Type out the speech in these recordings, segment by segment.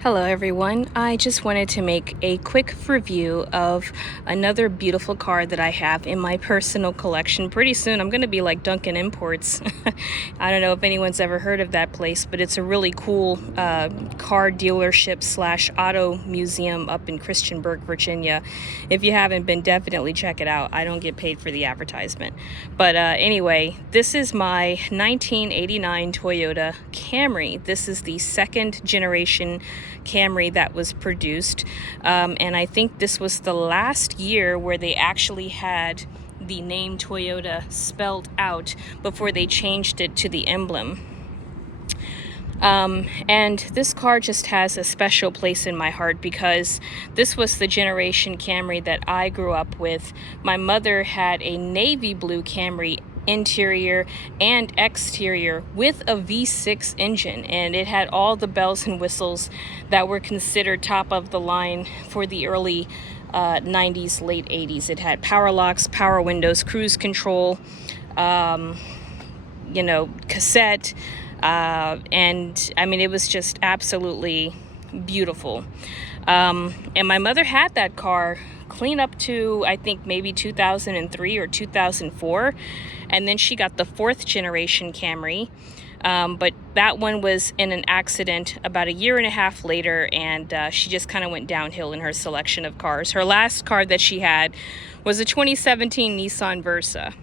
Hello everyone, I just wanted to make a quick review of another beautiful car that I have in my personal collection. Pretty soon I'm going to be like Duncan Imports. I don't know if anyone's ever heard of that place, but it's a really cool car dealership slash auto museum up in Christiansburg, Virginia. If you haven't been, definitely check it out. I don't get paid for the advertisement. But anyway, this is my 1989 Toyota Camry. This is the second generation Camry that was produced, and I think this was the last year where they actually had the name Toyota spelled out before they changed it to the emblem. And this car just has a special place in my heart because this was the generation Camry that I grew up with. My mother had a navy blue Camry interior and exterior with a V6 engine, and it had all the bells and whistles that were considered top of the line for the early 90s, late 80s. It had power locks, power windows, cruise control, cassette, and I mean, it was just absolutely beautiful. And my mother had that car clean up to, I think, maybe 2003 or 2004. And then she got the fourth generation Camry. But that one was in an accident about a year and a half later, and she just kind of went downhill in her selection of cars. Her last car that she had was a 2017 Nissan Versa.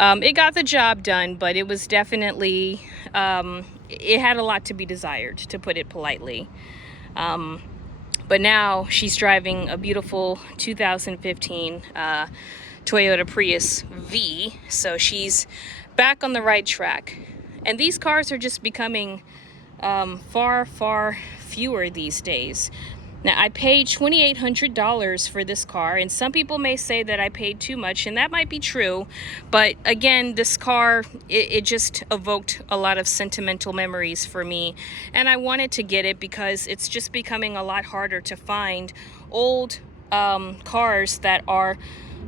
It got the job done, but it was definitely, it had a lot to be desired, to put it politely. But now she's driving a beautiful 2015 Toyota Prius V, so she's back on the right track. And these cars are just becoming far, far fewer these days. Now, I paid $2,800 for this car, and some people may say that I paid too much, and that might be true. But again, this car, it just evoked a lot of sentimental memories for me, and I wanted to get it because it's just becoming a lot harder to find old cars that are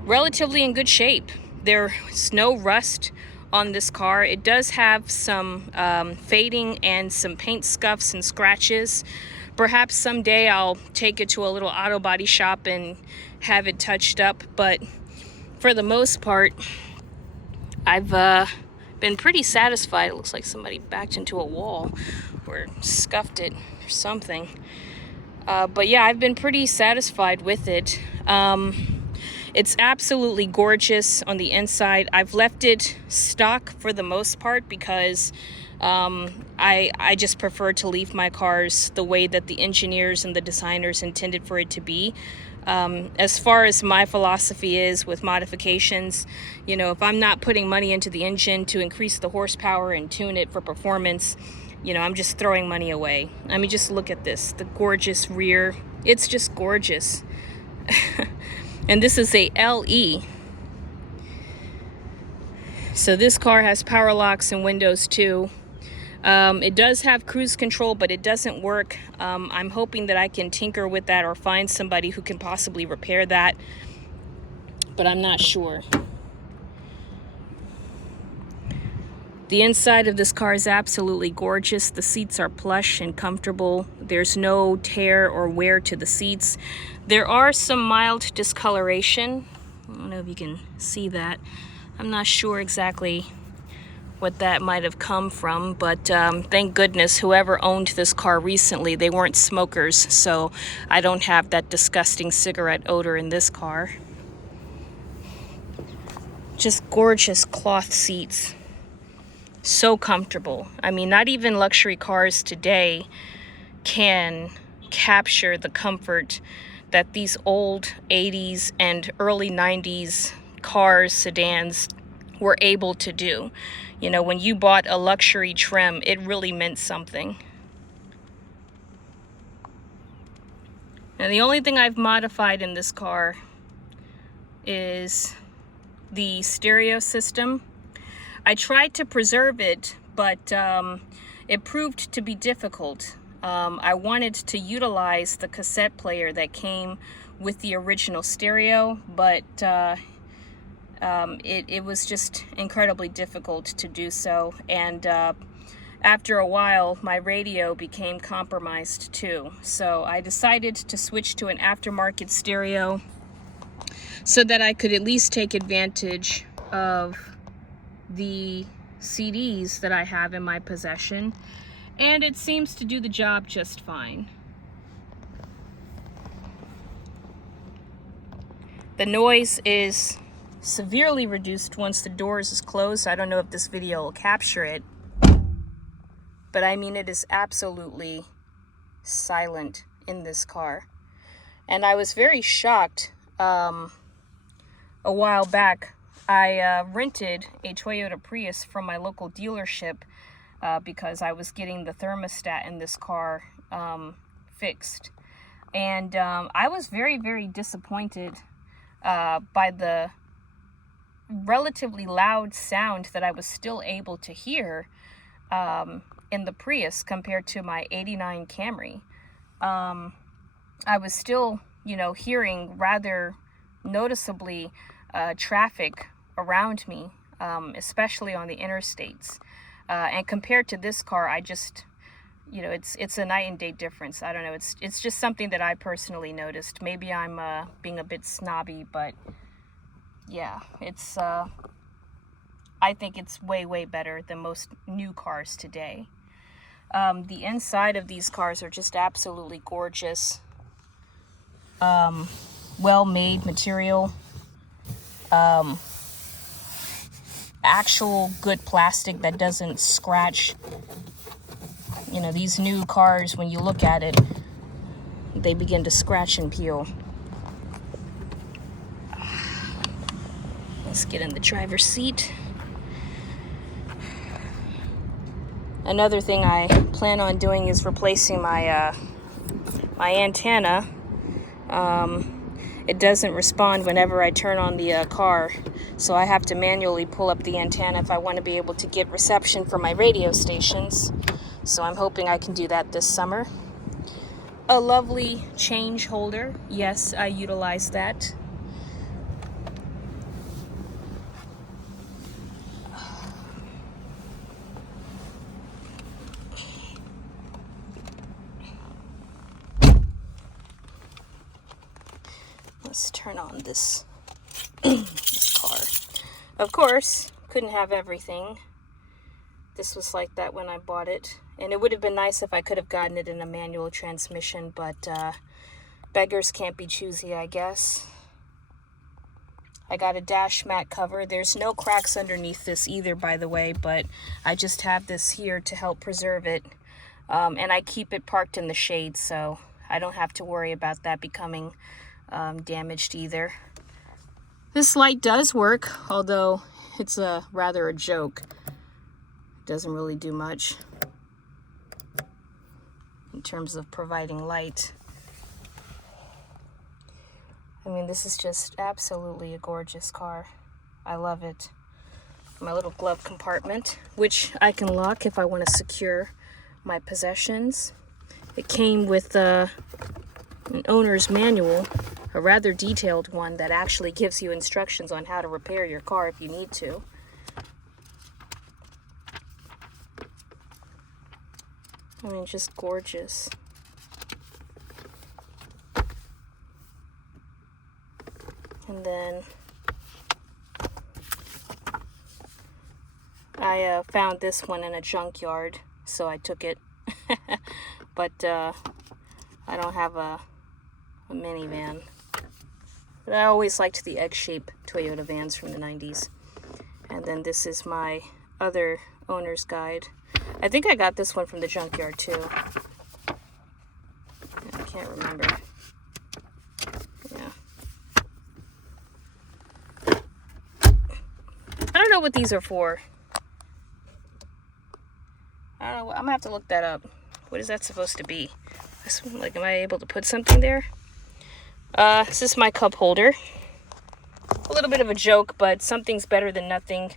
relatively in good shape. There's no rust on this car. It does have some fading and some paint scuffs and scratches. Perhaps someday I'll take it to a little auto body shop and have it touched up, but for the most part, I've been pretty satisfied. It looks like somebody backed into a wall or scuffed it or something. But yeah, I've been pretty satisfied with it. It's absolutely gorgeous on the inside. I've left it stock for the most part because I just prefer to leave my cars the way that the engineers and the designers intended for it to be. As far as my philosophy is with modifications, if I'm not putting money into the engine to increase the horsepower and tune it for performance, I'm just throwing money away. I mean, just look at this, the gorgeous rear. It's just gorgeous. And this is a LE. So this car has power locks and windows too. It does have cruise control, but it doesn't work. I'm hoping that I can tinker with that or find somebody who can possibly repair that, but I'm not sure. The inside of this car is absolutely gorgeous. The seats are plush and comfortable. There's no tear or wear to the seats. There are some mild discoloration. I don't know if you can see that. I'm not sure exactly what that might have come from, but thank goodness whoever owned this car recently, they weren't smokers, so I don't have that disgusting cigarette odor in this car. Just gorgeous cloth seats. So comfortable. I mean, not even luxury cars today can capture the comfort that these old 80s and early 90s cars, sedans, were able to do. When you bought a luxury trim, it really meant something. Now, the only thing I've modified in this car is the stereo system. I tried to preserve it, but it proved to be difficult. I wanted to utilize the cassette player that came with the original stereo, but it was just incredibly difficult to do so. And after a while, my radio became compromised too. So I decided to switch to an aftermarket stereo so that I could at least take advantage of the CDs that I have in my possession. And it seems to do the job just fine. The noise is severely reduced once the doors is closed. I don't know if this video will capture it, but I mean, it is absolutely silent in this car. And I was very shocked. A while back, I rented a Toyota Prius from my local dealership because I was getting the thermostat in this car fixed. And I was very, very disappointed by the relatively loud sound that I was still able to hear in the Prius compared to my '89 Camry. I was still, hearing rather noticeably traffic around me, especially on the interstates. And compared to this car, I just, it's a night and day difference. I don't know. It's just something that I personally noticed. Maybe I'm being a bit snobby, but yeah, it's I think it's way, way better than most new cars today. The inside of these cars are just absolutely gorgeous. Well-made material. Actual good plastic that doesn't scratch. These new cars, when you look at it, they begin to scratch and peel. Let's get in the driver's seat. Another thing I plan on doing is replacing my my antenna. It doesn't respond whenever I turn on the car, so I have to manually pull up the antenna if I want to be able to get reception for my radio stations. So I'm hoping I can do that this summer. A lovely change holder. Yes, I utilize that. Let's turn on this, this car. Of course, couldn't have everything. This was like that when I bought it. And it would have been nice if I could have gotten it in a manual transmission, but beggars can't be choosy, I guess. I got a dash mat cover. There's no cracks underneath this either, by the way, but I just have this here to help preserve it. And I keep it parked in the shade, so I don't have to worry about that becoming damaged either. This light does work, although it's rather a joke. It doesn't really do much in terms of providing light. I mean, this is just absolutely a gorgeous car. I love it. My little glove compartment, which I can lock if I want to secure my possessions. It came with an owner's manual, a rather detailed one that actually gives you instructions on how to repair your car if you need to. I mean, just gorgeous. And then I found this one in a junkyard, so I took it. But I don't have a minivan. But I always liked the egg-shaped Toyota vans from the 90s. And then this is my other owner's guide. I think I got this one from the junkyard too. I can't remember. Yeah. I don't know what these are for. I don't know. I'm gonna have to look that up. What is that supposed to be? Like, am I able to put something there? This is my cup holder. A little bit of a joke, but something's better than nothing.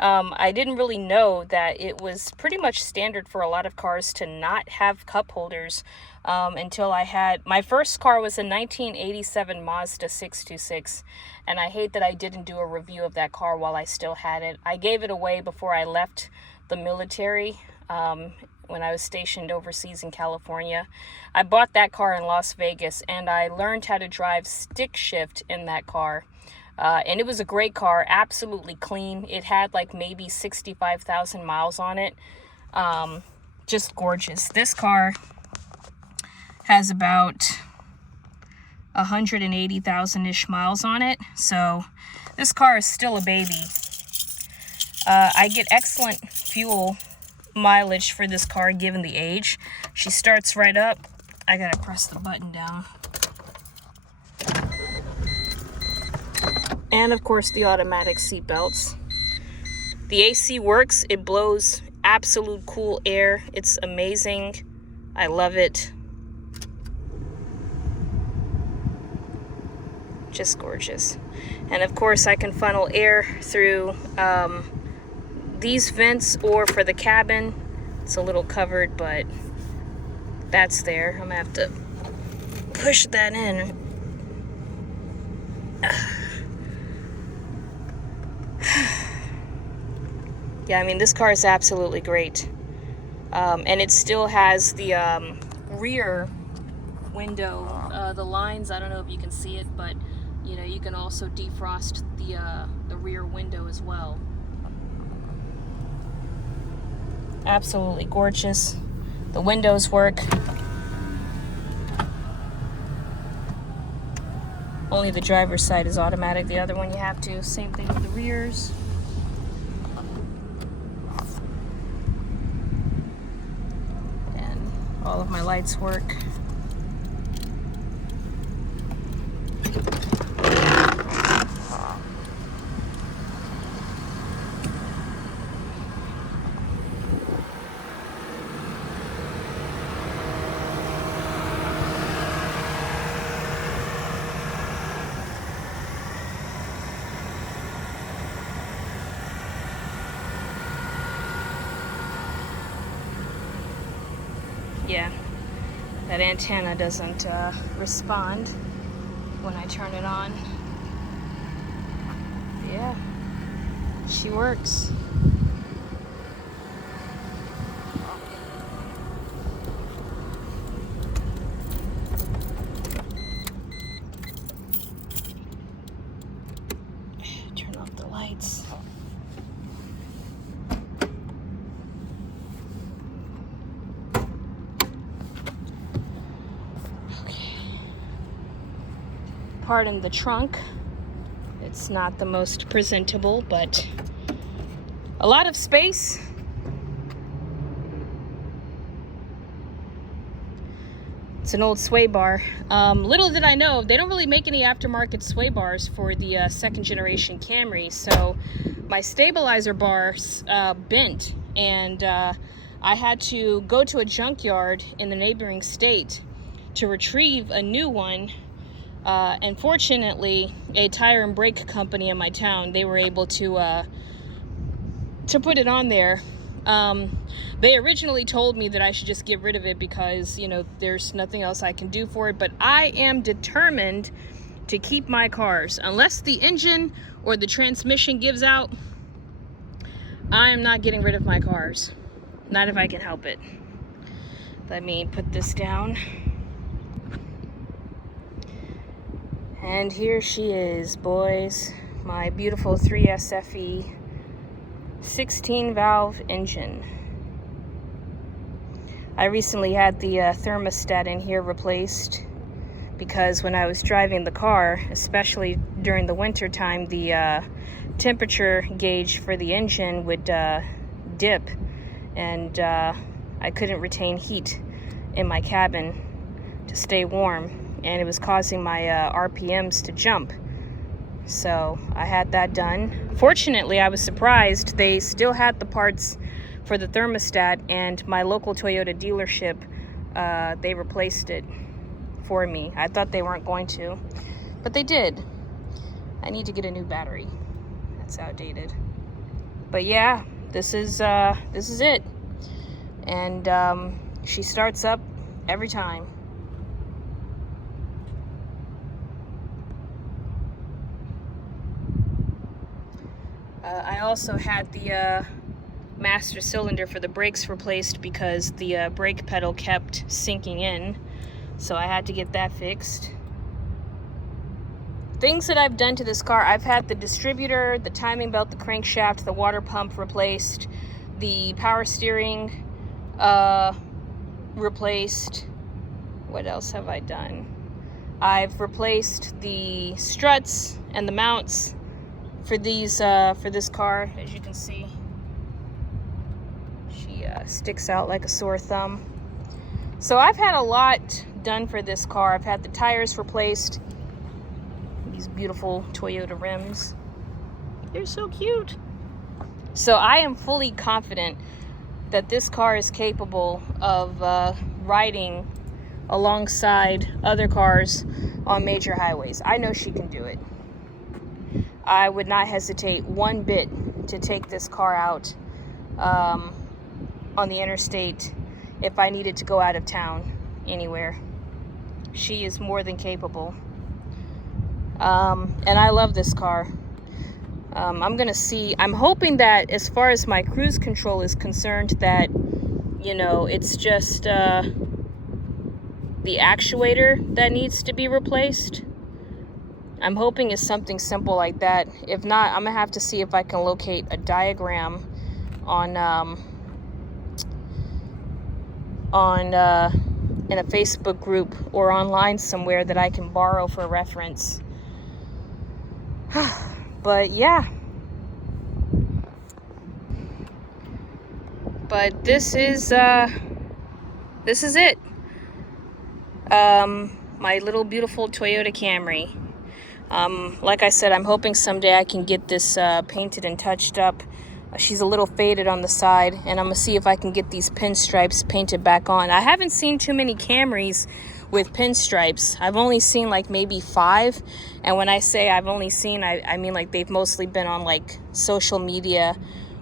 I didn't really know that it was pretty much standard for a lot of cars to not have cup holders until I had... My first car was a 1987 Mazda 626, and I hate that I didn't do a review of that car while I still had it. I gave it away before I left the military, when I was stationed overseas in California. I bought that car in Las Vegas, and I learned how to drive stick shift in that car. And it was a great car, absolutely clean. It had like maybe 65,000 miles on it. Just gorgeous. This car has about 180,000-ish miles on it. So this car is still a baby. I get excellent fuel mileage for this car given the age. She starts right up. I gotta press the button down. And of course the automatic seat belts. The AC works. It blows absolute cool air. It's amazing. I love it. Just gorgeous. And of course I can funnel air through these vents, or for the cabin, it's a little covered, but that's there. I'm gonna have to push that in. Yeah, I mean, this car is absolutely great. And it still has the rear window, the lines. I don't know if you can see it, but you know, you can also defrost the rear window as well. Absolutely gorgeous. The windows work. Only the driver's side is automatic. The other one you have to. Same thing with the rears. And all of my lights work. Yeah, that antenna doesn't respond when I turn it on. Yeah, she works. Turn off the lights. Pardon the trunk. It's not the most presentable, but a lot of space. It's an old sway bar. Little did I know, they don't really make any aftermarket sway bars for the second generation Camry. So my stabilizer bars bent, and I had to go to a junkyard in the neighboring state to retrieve a new one. And fortunately, a tire and brake company in my town, they were able to put it on there. They originally told me that I should just get rid of it because, you know, there's nothing else I can do for it. But I am determined to keep my cars. Unless the engine or the transmission gives out, I am not getting rid of my cars. Not if I can help it. Let me put this down. And here she is, boys. My beautiful 3SFE 16 valve engine. I recently had the thermostat in here replaced because when I was driving the car, especially during the winter time, the temperature gauge for the engine would dip, and I couldn't retain heat in my cabin to stay warm. And it was causing my RPMs to jump. So I had that done. Fortunately, I was surprised. They still had the parts for the thermostat, and my local Toyota dealership, they replaced it for me. I thought they weren't going to, but they did. I need to get a new battery. That's outdated. But yeah, this is it. And she starts up every time. I also had the master cylinder for the brakes replaced because the brake pedal kept sinking in. So I had to get that fixed. Things that I've done to this car, I've had the distributor, the timing belt, the crankshaft, the water pump replaced, the power steering replaced. What else have I done? I've replaced the struts and the mounts for these for this car. As you can see, she sticks out like a sore thumb. So I've had a lot done for this car. I've had the tires replaced. These beautiful Toyota rims. They're so cute. So I am fully confident that this car is capable of riding alongside other cars on major highways. I know she can do it. I would not hesitate one bit to take this car out on the interstate if I needed to go out of town anywhere. She is more than capable. And I love this car. I'm hoping that as far as my cruise control is concerned, that, you know, it's just the actuator that needs to be replaced. I'm hoping it's something simple like that. If not, I'm gonna have to see if I can locate a diagram on in a Facebook group or online somewhere that I can borrow for reference. But yeah. But this is it. My little beautiful Toyota Camry. Like I said, I'm hoping someday I can get this painted and touched up. She's a little faded on the side, and I'm gonna see if I can get these pinstripes painted back on. I haven't seen too many Camrys with pinstripes. I've only seen like maybe 5, and when I say I've only seen, I mean like they've mostly been on like social media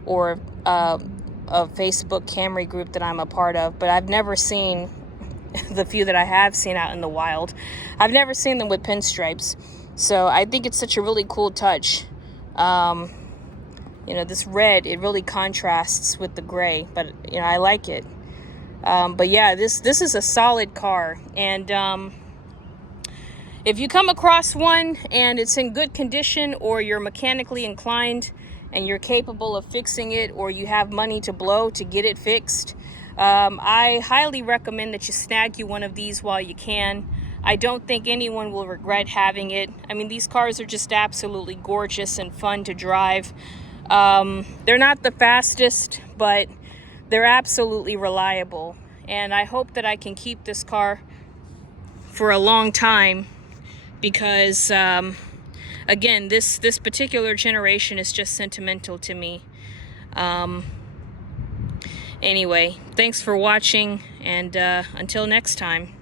or a Facebook Camry group that I'm a part of, but I've never seen the few that I have seen out in the wild. I've never seen them with pinstripes, so I think it's such a really cool touch. You know, this red, it really contrasts with the gray, but you know, I like it. But yeah, this is a solid car, and if you come across one and it's in good condition, or you're mechanically inclined and you're capable of fixing it, or you have money to blow to get it fixed, I highly recommend that you snag you one of these while you can. I don't think anyone will regret having it. I mean, these cars are just absolutely gorgeous and fun to drive. They're not the fastest, but they're absolutely reliable. And I hope that I can keep this car for a long time because, again, this particular generation is just sentimental to me. Anyway, thanks for watching, and until next time.